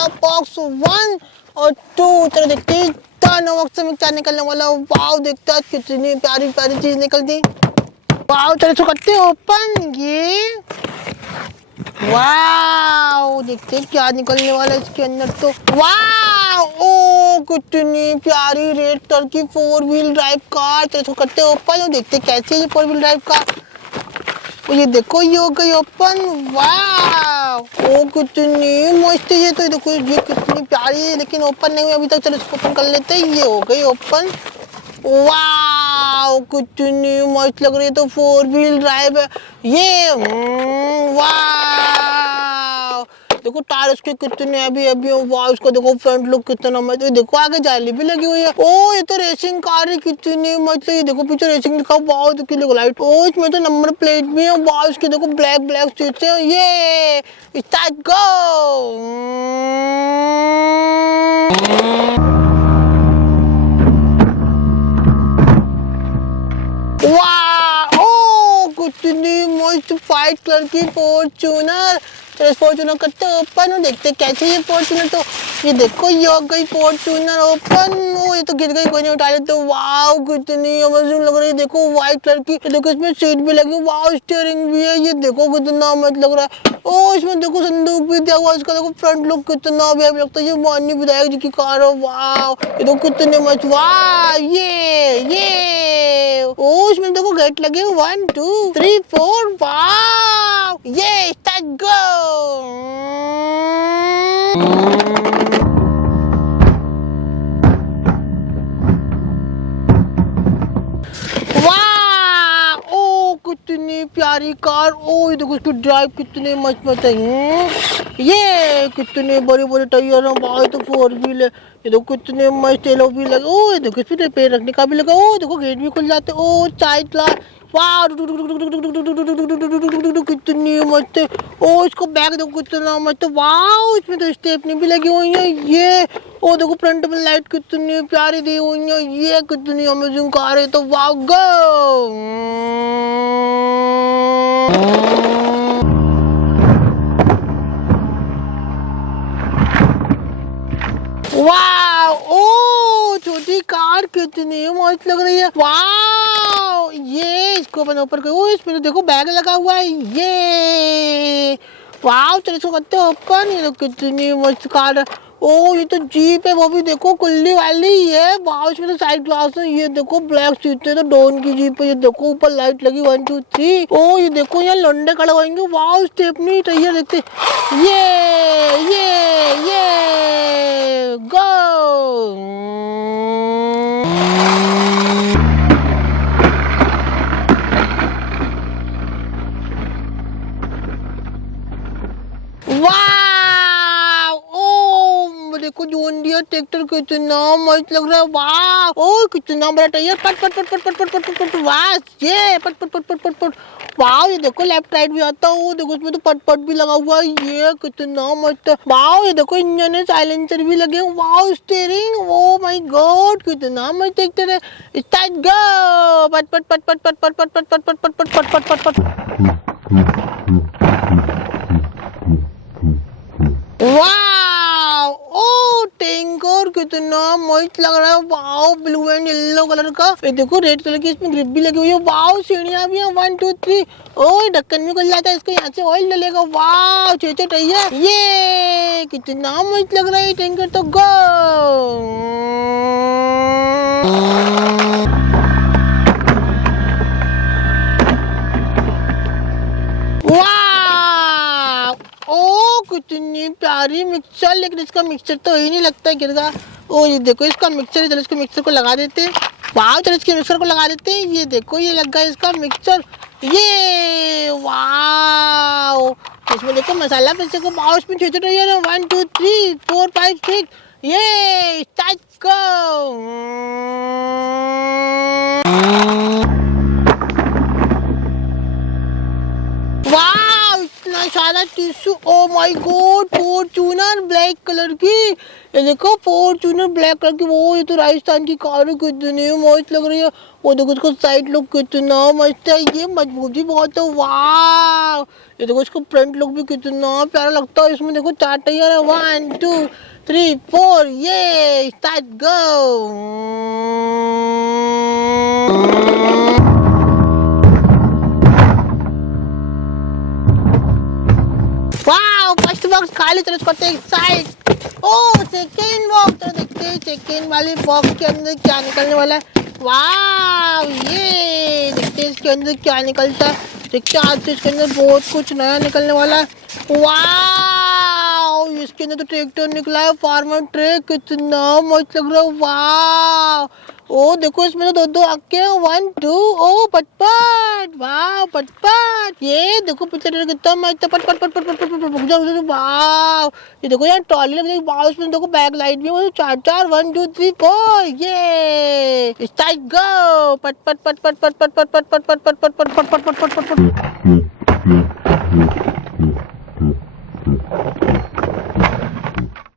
वाला बॉक्स 1 और 2। चलो देखते हैं नमक से क्या निकलने वाला। वाव देखते हैं कितनी प्यारी प्यारी चीज निकलती। वाव चलो इसको करते हैं ओपन। ये वाव देखते हैं क्या निकलने वाला है इसके अंदर। तो वाव ओ कितनी प्यारी रेड कलर की 4 व्हील ड्राइव कार। चलो इसको करते हैं ओपन और देखते हैं कैसी है ये 4 व्हील ड्राइव कार। ये देखो ये हो गई ओपन। वाव ओ कितनी मस्त है ये। तो देखो ये कितनी प्यारी है लेकिन ओपन नहीं हुई अभी तक। चलो इसको ओपन कर लेते हैं। ये हो गई ओपन। वाव कितनी मस्त लग रही है। तो 4 व्हील ड्राइव है ये। वाव देखो टायर उसके कितने अभी अभी। वाव इसको देखो फ्रंट लुक कितना मस्त। देखो आगे जाली भी लगी हुई है। ओ ये तो रेसिंग कार है कितनी मस्त। ये देखो पीछे रेसिंग लिखा हुआ। वाव देखो लाइट। ओ इसमें तो नंबर प्लेट भी है। वाव इसके देखो ब्लैक ब्लैक सीट्स है। ये स्टार्ट गो। वाह ओ कितनी मस्त 5 कलर की फॉर्च्यूनर। चलो फॉर्च्यूनर करते हैं ओपन और देखते हैं कैसी है फॉर्च्यूनर। तो ये देखो ये हो गई फॉर्च्यूनर ओपन। ओ ये तो गिर गई कोई नहीं उठा लेते। वाह कितनी अमेजिंग लग रही है। देखो व्हाइट कलर की। देखो इसमें सीट भी लगी। वाह स्टीयरिंग भी है। ये देखो कितना मस्त लग रहा है। ओ इसमें देखो संदूक भी दिया हुआ। इसका देखो फ्रंट लुक कितना भी लगता है। ये माननीय विधायक जी की कार है। वाह ये देखो कितने मस्त। वाह ये ओ इसमें देखो गेट लगे 1 2 3 4। वाह ये स्टार्ट गो। वाह ओ कितनी प्यारी कार। ओ ये देखो इसकी ड्राइव कितने मस्त मस्त है। ये कितने बड़े बड़े टायर हैं। वाह तो 4 व्हील है। ये देखो कितने मस्त एलो भी लगे। ओ ये देखो इसमें पैर रखने का भी लगा। ओ देखो गेट भी खुल जाते। ओ साइड ला। वाह कितनी मस्त है। ओ इसको बैग देखो कितना मस्त। वाह इसमें तो स्टेपनी भी लगी हुई है। ये ओ देखो फ्रंट में लाइट कितनी प्यारी दी हुई है। ये कितनी अमेजिंग कार है। तो वाह गो। वाह ओ छोटी कार कितनी मस्त लग रही है। वाह ये इसको अपन ऊपर करो। इसमें तो देखो बैग लगा हुआ है। ये वाह चलो इसको करते हैं ओपन। ये तो कितनी मस्त कार है। ओ ये तो जीप है वो भी देखो कुल्ली वाली है। वाह इसमें तो साइड ग्लास है। ये देखो ब्लैक सीट है। तो डॉन की जीप है। ये देखो ऊपर लाइट लगी 1 2 3। ओ ये देखो यहाँ लंडे खड़े होंगे। वाह स्टेपनी टायर देखते। ये गो। वाह ओ देखो जोन डियर ट्रैक्टर कितना मस्त लग रहा है। वाह ओ कितना बड़ा टायर। पट पट पट पट पट पट पट पट पट। वाह ये पट पट पट पट पट पट। वाह ये देखो लेफ्ट राइट भी आता है। देखो इसमें तो पट पट भी लगा हुआ है। ये कितना मस्त है। वाह ये देखो इंजन है साइलेंसर भी लगे। वाह स्टीयरिंग ओ माय गॉड कितना मस्त ट्रैक्टर है। स्टार्ट गो। पट पट पट पट पट पट पट पट पट पट पट पट पट पट पट। वाह ओ टैंकर कितना मस्त लग रहा है। वाह ब्लू एंड येलो कलर का। ये देखो रेड कलर की इसमें ग्रिप भी लगी हुई है। वाह सीढ़ियां भी हैं 1 2 3। ओ ढक्कन भी खुल जाता है इसको। यहाँ से ऑयल डलेगा। वाह छे टायर। ये कितना मस्त लग रहा है टैंकर। तो गो। कितनी प्यारी मिक्सचर। लेकिन इसका मिक्सचर तो ही नहीं लगता है गिरगा। ओ ये देखो इसका मिक्सचर है। चलो इसको मिक्सचर को लगा देते हैं। वाह चलो इसके मिक्सचर को लगा देते हैं। ये देखो ये लग गया इसका मिक्सचर। ये वाह इसमें देखो मसाला पीसे को। वाह इसमें छोटे टायर है 1 2 3 4 5 6। ये स्टार्ट गो। वाह इतना इतना सारा tissue, oh my God, Fortuner black colour की। ये देखो फॉर्च्यूनर ब्लैक कलर की, वो ये तो राजस्थान की कार है, कितनी मस्त लग रही है। वो देखो उसको साइड लुक कितना मस्त है, ये मजबूत भी बहुत है, वाह। ये देखो इसको फ्रंट लुक भी कितना प्यारा लगता है। इसमें देखो 4 टायर है, 1 2 3 4, ये स्टार्ट गो। वाओ, फर्स्ट बॉक्स खाली, चलो करते हैं साइड। ओ सेकेंड बॉक्स, चलो देखते हैं सेकेंड वाले बॉक्स के अंदर क्या निकलने वाला है। वाओ, ये देखते हैं इसके अंदर क्या निकलता है। देखते हैं आज से इसके अंदर बहुत कुछ नया निकलने वाला है। वाओ, इसके अंदर तो ट्रैक्टर निकला है, फार्मर ट्रैक, कितना मस्त लग रहा है, वाओ। ओ देखो इसमें तो दो आके 1 2, ओ पटपट, वाह पटपट। ये देखो पीछे कितना मस्त, पट पट पट पट पट पट पट, वाह। ये देखो यार ट्रॉली लग रही है, वाह। इसमें देखो बैक लाइट भी है, 4 4 1 2 3 4, ये स्टार्ट गो, पट पट पट पट पट पट पट पट पट पट पट पट पट पट पट पट पट।